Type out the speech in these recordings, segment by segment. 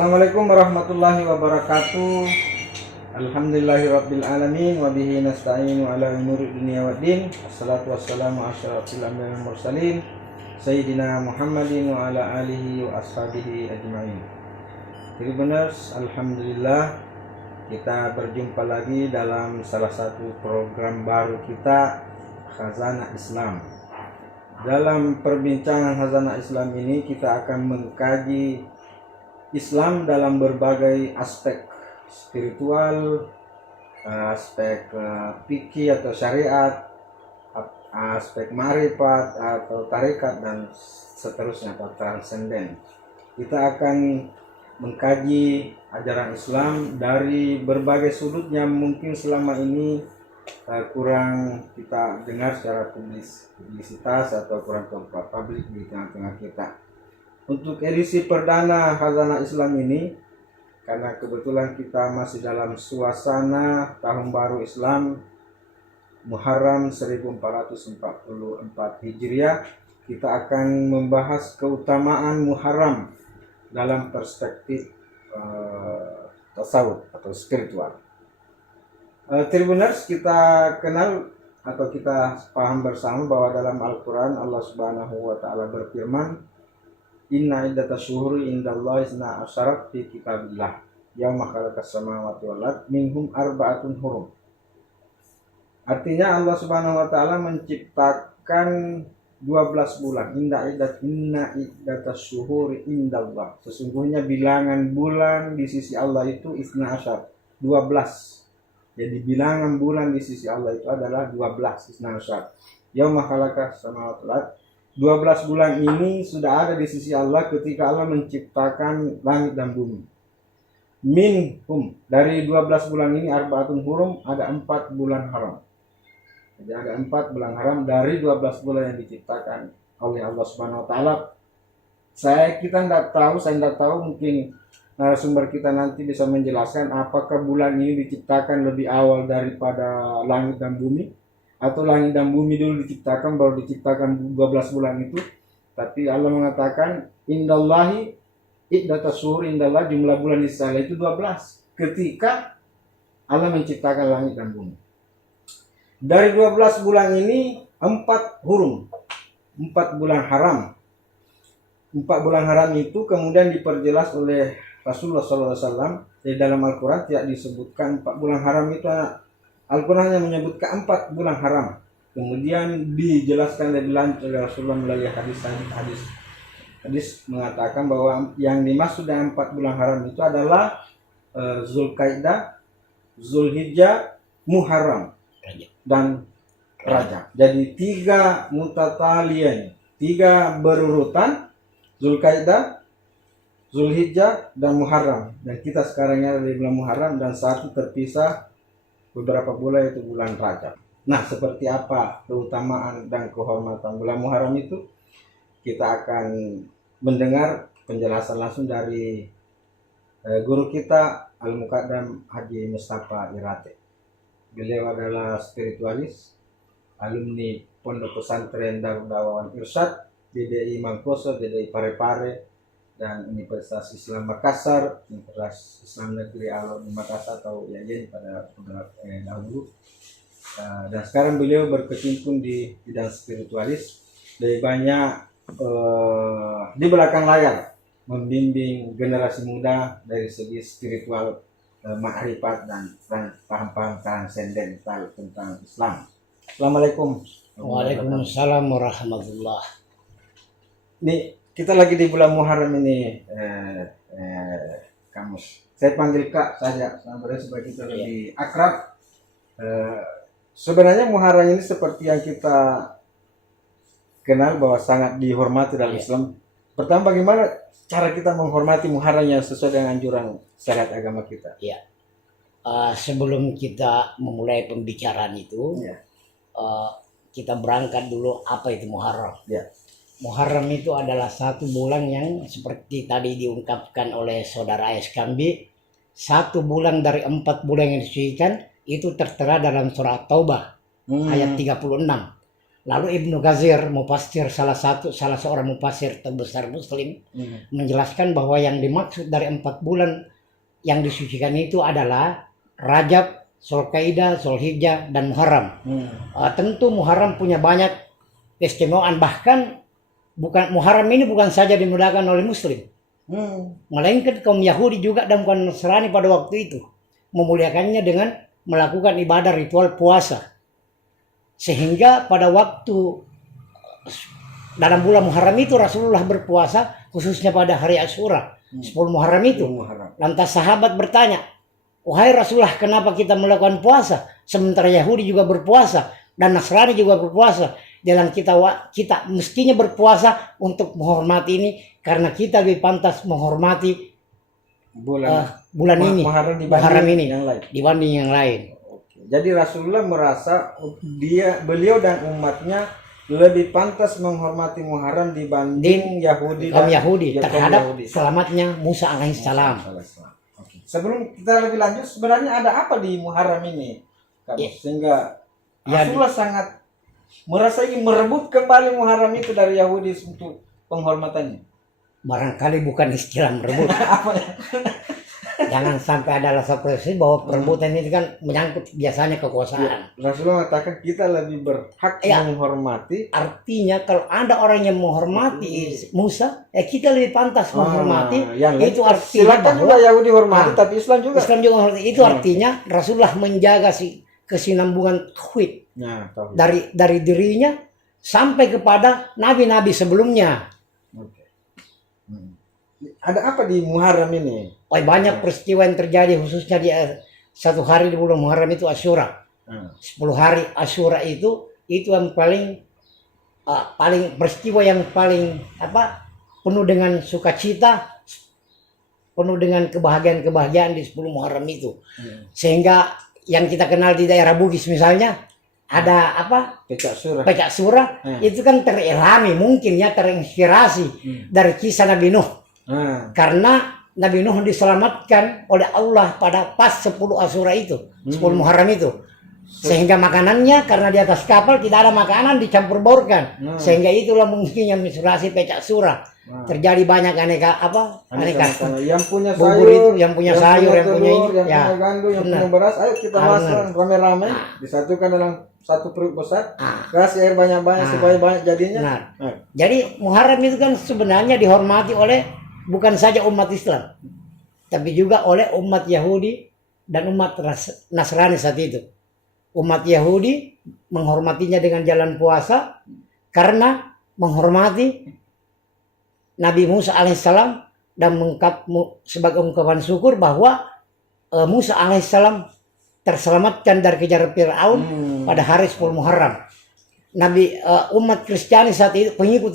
Assalamualaikum warahmatullahi wabarakatuh. Alhamdulillahirabbil alamin wa bihi nasta'inu ala umuri dunya waddin. Wassalatu wassalamu asyrafil anbiya'i wal mursalin sayyidina Muhammadin wa ala alihi wa ashabihi ajmain. Tribuners, alhamdulillah kita berjumpa lagi dalam salah satu program baru kita, Khazanah Islam. Dalam perbincangan Khazanah Islam ini kita akan mengkaji Islam dalam berbagai aspek spiritual, aspek fikih atau syariat, aspek ma'rifat atau tarekat dan seterusnya atau transenden. Kita akan mengkaji ajaran Islam dari berbagai sudut yang mungkin selama ini kurang kita dengar secara publisitas atau kurang publik di tengah-tengah kita. Untuk edisi perdana Khazanah Islam ini, karena kebetulan kita masih dalam suasana Tahun Baru Islam Muharram 1444 Hijriah, kita akan membahas keutamaan Muharram dalam perspektif tasawuf atau spiritual. Tribuners, kita kenal atau kita paham bersama bahwa dalam Al-Quran Allah Subhanahu wa Ta'ala berfirman, Inna iddatas syuhuri indallahi isna asyarat fi kitabillah yauma khalaqas samawati wal ard minhum arba'atun hurum. Artinya Allah Subhanahu wa Ta'ala menciptakan 12 bulan. Inna iddatas syuhuri indallah. Sesungguhnya bilangan bulan di sisi Allah itu isna asyar, 12. Jadi bilangan bulan di sisi Allah itu adalah 12, isna asyar. Yauma khalaqas samawati wal ard. 12 bulan ini sudah ada di sisi Allah ketika Allah menciptakan langit dan bumi. Minhum, dari 12 bulan ini arba'atun hurum, ada 4 bulan haram. Jadi ada 4 bulan haram dari 12 bulan yang diciptakan oleh Allah Subhanahu wa Ta'ala. Saya tidak tahu mungkin narasumber kita nanti bisa menjelaskan apakah bulan ini diciptakan lebih awal daripada langit dan bumi, atau langit dan bumi dulu diciptakan baru diciptakan 12 bulan itu. Tapi Allah mengatakan indallahi iddatas syuhur, indallah jumlah bulan di sisi Allah itu 12 ketika Allah menciptakan langit dan bumi. Dari 12 bulan ini 4 hurum, 4 bulan haram. 4 bulan haram itu kemudian diperjelas oleh Rasulullah SAW. Di dalam Al-Quran tidak disebutkan 4 bulan haram itu. Al-Quran hanya menyebutkan 4 bulan haram. Kemudian dijelaskan lebih lanjut oleh Rasulullah melalui hadis mengatakan bahwa yang dimaksud dengan 4 bulan haram itu adalah Zulkaidah, Zulhijjah, Muharram dan Rajab. Jadi 3 mutatalian, 3 berurutan, Zulkaidah, Zulhijjah dan Muharram. Dan kita sekarang ada di bulan Muharram dan satu terpisah beberapa bulan itu bulan Rajab. Nah, seperti apa keutamaan dan kehormatan bulan Muharram itu? Kita akan mendengar penjelasan langsung dari guru kita Al-Muqaddam Haji Mustafa Irate. Beliau adalah spiritualis, alumni Pondok Pesantren Darul Da'wah Irsyad, DDI Mangkoso, DDI Parepare, dan Universitas Islam Makassar, Universitas Islam Negeri Al di Makassar atau YAIN pada dahulu. Dan sekarang beliau berkecimpung di bidang spiritualis, dari banyak di belakang layar membimbing generasi muda dari segi spiritual, ma'rifat dan paham-paham transendental tentang Islam. Assalamualaikum. Waalaikumsalam warahmatullah. Ini kita lagi di bulan Muharram ini, Kamus. Saya panggil Kak saja, supaya kita lebih akrab. Sebenarnya Muharram ini seperti yang kita kenal bahwa sangat dihormati dalam Islam. Pertama, bagaimana cara kita menghormati Muharram yang sesuai dengan anjuran syariat agama kita? Ya. Sebelum kita memulai pembicaraan itu, kita berangkat dulu apa itu Muharram. Ya. Muharram itu adalah satu bulan yang seperti tadi diungkapkan oleh saudara Eskambi, satu bulan dari 4 bulan yang disucikan itu tertera dalam surah Taubah ayat 36. Lalu Ibnu Ghazir, mufassir salah seorang mufassir terbesar Muslim, menjelaskan bahwa yang dimaksud dari 4 bulan yang disucikan itu adalah Rajab, Zulkaidah, Zulhijjah, dan Muharram. Tentu Muharram punya banyak keistimewaan, bahkan Muharram ini bukan saja dimudahkan oleh Muslim, melainkan kaum Yahudi juga dan kaum Nasrani pada waktu itu memuliakannya dengan melakukan ibadah ritual puasa. Sehingga pada waktu dalam bulan Muharram itu Rasulullah berpuasa, khususnya pada hari Asyura, 10 Muharram itu. Lantas sahabat bertanya, wahai Rasulullah, kenapa kita melakukan puasa sementara Yahudi juga berpuasa dan Nasrani juga berpuasa? Dalam kita mestinya berpuasa untuk menghormati ini, karena kita lebih pantas menghormati bulan ini, Muharram ini dibanding yang lain. Jadi Rasulullah merasa beliau dan umatnya lebih pantas menghormati Muharram dibanding kaum Yahudi terhadap selamatnya Musa alaihissalam. Sebelum kita lebih lanjut, sebenarnya ada apa di Muharram ini? Sehingga Rasulullah sangat merasa ingin merebut kembali Muharram itu dari Yahudi untuk penghormatannya. Barangkali bukan istilah merebut. Jangan sampai ada alasan presisi bahwa perebutan ini kan menyangkut biasanya kekuasaan. Rasulullah mengatakan kita lebih berhak menghormati. Artinya kalau ada orang yang menghormati Musa, kita lebih pantas menghormati. Itu artinya silakan juga Yahudi hormati, tapi Islam juga menghormati. Itu artinya Rasulullah menjaga kesinambungan tauhid dari dirinya sampai kepada nabi-nabi sebelumnya. Ada apa di Muharram ini? Banyak peristiwa yang terjadi, khususnya di satu hari di bulan Muharram itu Asyura. 10 hari Asyura itu yang paling peristiwa yang paling penuh dengan sukacita, penuh dengan kebahagiaan di 10 Muharram itu. Sehingga yang kita kenal di daerah Bugis misalnya ada Pecak Surah. Itu kan terilhami, mungkin ya terinspirasi dari kisah Nabi Nuh. Karena Nabi Nuh diselamatkan oleh Allah pada pas 10 Asyura itu, 10 Muharram itu. Sehingga makanannya karena di atas kapal tidak ada makanan, dicampur baurkan. Sehingga itulah mungkin yang inspirasi Pecak Surah. Terjadi banyak aneka yang punya bubur sayur, itu, yang punya sayur, yang punya punya gandum, yang punya beras, ayo kita masak rame-rame, disatukan dalam satu perut besar, kasih air banyak-banyak supaya banyak jadinya. Jadi Muharram itu kan sebenarnya dihormati oleh bukan saja umat Islam, tapi juga oleh umat Yahudi dan umat Nasrani saat itu. Umat Yahudi menghormatinya dengan jalan puasa karena menghormati Nabi Musa alaihissalam dan sebagai ungkapan syukur bahwa Musa alaihissalam terselamatkan dari kejaran Fir'aun pada hari 10 Muharram. Umat Kristiani saat itu, pengikut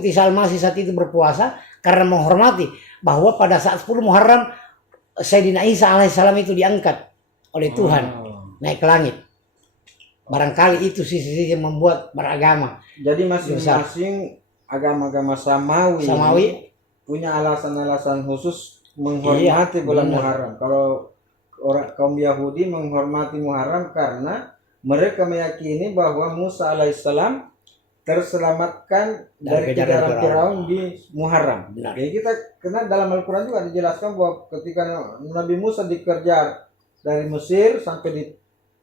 Isa Al-Masih saat itu berpuasa karena menghormati bahwa pada saat 10 Muharram Sayyidina Isa alaihissalam itu diangkat oleh Tuhan naik ke langit. Barangkali itu sisi-sisi yang membuat beragama. Jadi masing-masing agama-agama Samawi punya alasan-alasan khusus menghormati bulan Muharram. Kalau kaum Yahudi menghormati Muharram karena mereka meyakini bahwa Musa alaihissalam terselamatkan dari kejaran Firaun di Muharram. Jadi kita kenal dalam Al-Quran juga dijelaskan bahwa ketika Nabi Musa dikejar dari Mesir sampai di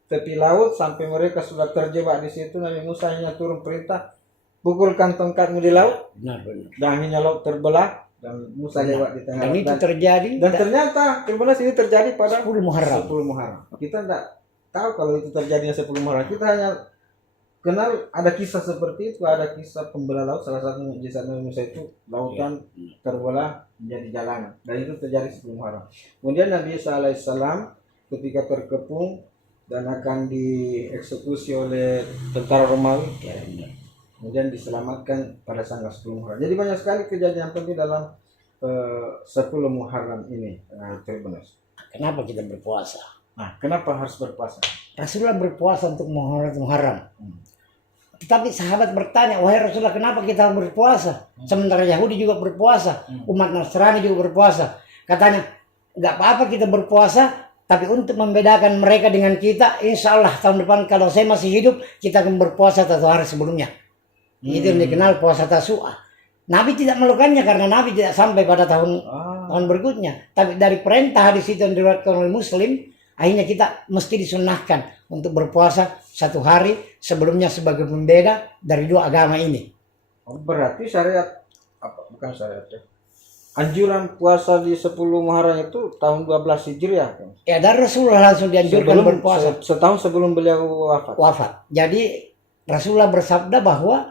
tepi laut, sampai mereka sudah terjebak di situ, Nabi Musa hanya turun perintah, pukulkan tongkatmu di laut, dan akhirnya laut terbelah dan Musa lewat di tengah. Dan itu terjadi. Dan ternyata terbelah ini terjadi pada 10 Muharram. Kita tidak tahu kalau itu terjadi 10 Muharram. Kita hanya kenal ada kisah seperti itu, ada kisah pembelah laut. Salah satu mukjizat Nabi Musa itu lautan terbelah menjadi jalan, dan itu terjadi 10 Muharram. Kemudian Nabi Isa alaihissalam ketika terkepung dan akan dieksekusi oleh tentara Romawi, kemudian diselamatkan pada tanggal 10 Muharram. Jadi banyak sekali kejadian penting dalam 10 Muharram ini. Kenapa kita berpuasa? Kenapa harus berpuasa? Rasulullah berpuasa untuk menghormati Muharram. Tetapi sahabat bertanya, wahai Rasulullah, kenapa kita harus berpuasa? Sementara Yahudi juga berpuasa, umat Nasrani juga berpuasa. Katanya, nggak apa-apa kita berpuasa, Tapi untuk membedakan mereka dengan kita, insya Allah tahun depan kalau saya masih hidup, kita akan berpuasa 1 hari sebelumnya. Itu yang dikenal puasa Tasu'ah. Nabi tidak melakukannya karena Nabi tidak sampai pada tahun berikutnya. Tapi dari perintah hadis itu yang diriwayatkan oleh Muslim, akhirnya kita mesti disunnahkan untuk berpuasa 1 hari sebelumnya sebagai pembeda dari 2 agama ini. Berarti syariat bukan syariat ya. Anjuran puasa di 10 Muharram itu tahun 12 Hijriah kan? Ya, dari Rasulullah langsung dianjurkan berpuasa. Setahun sebelum beliau wafat. Jadi Rasulullah bersabda bahwa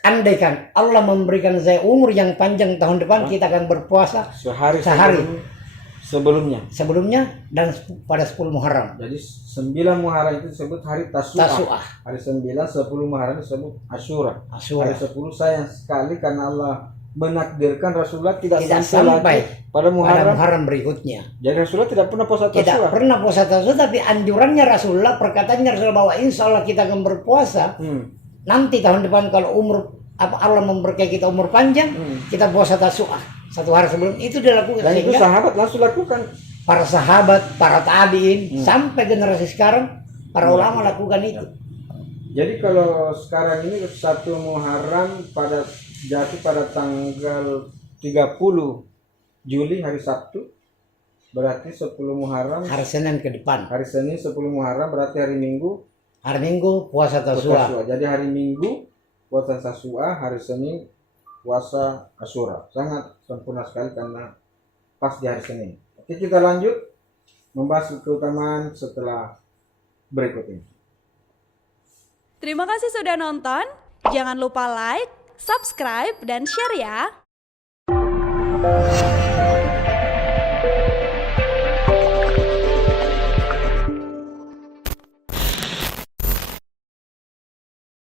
andaikan Allah memberikan saya umur yang panjang tahun depan, kita akan berpuasa sehari sebelumnya dan pada 10 Muharram. Jadi 9 Muharram itu disebut hari Tasu'ah. Hari 9, 10 Muharram disebut Asyura. Hari 10 sayang sekali karena Allah menakdirkan Rasulullah tidak sampai pada Muharram berikutnya. Jadi Rasulullah tidak pernah puasa Tasu'ah. Tidak pernah puasa Tasu'ah, tapi anjurannya Rasulullah, perkataannya Rasulullah bahwa insya Allah kita akan berpuasa. Nanti tahun depan kalau Allah memberkahi kita umur panjang, kita puasa Tasu'ah 1 hari sebelum itu dilakukan. Dan itu sahabat langsung lakukan. Para sahabat, para tabiin, sampai generasi sekarang para ulama lakukan itu. Jadi kalau sekarang ini 1 Muharram jatuh pada tanggal 30 Juli hari Sabtu, berarti 10 Muharram hari Senin ke depan. Hari Senin 10 Muharram berarti hari Minggu. Hari Minggu puasa Tasu'ah. Jadi hari Minggu puasa Tasu'ah, hari Senin puasa Asyura. Sangat sempurna sekali karena pas di hari Senin. Oke, kita lanjut membahas keutamaan setelah berikut ini. Terima kasih sudah nonton. Jangan lupa like, subscribe, dan share ya.